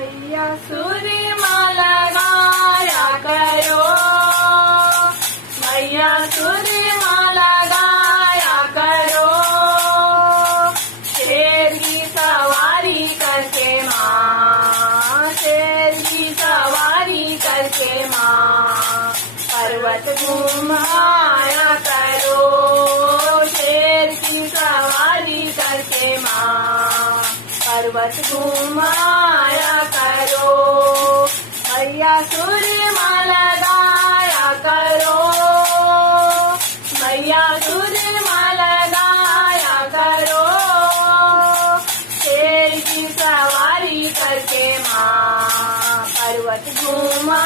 मैया सूर्यमाला गाया करो, मैया सूर्यमाला गाया करो, शेर की सवारी करके माँ, शेर की सवारी करके माँ, पर्वत घुमाया करो, शेर की सवारी करके माँ, पर्वत घुमाया करो, मैया सूर्यमाला गाया करो, मैया सूर्यमाला गाया करो, शेर की सवारी करके माँ, पर्वत घुमा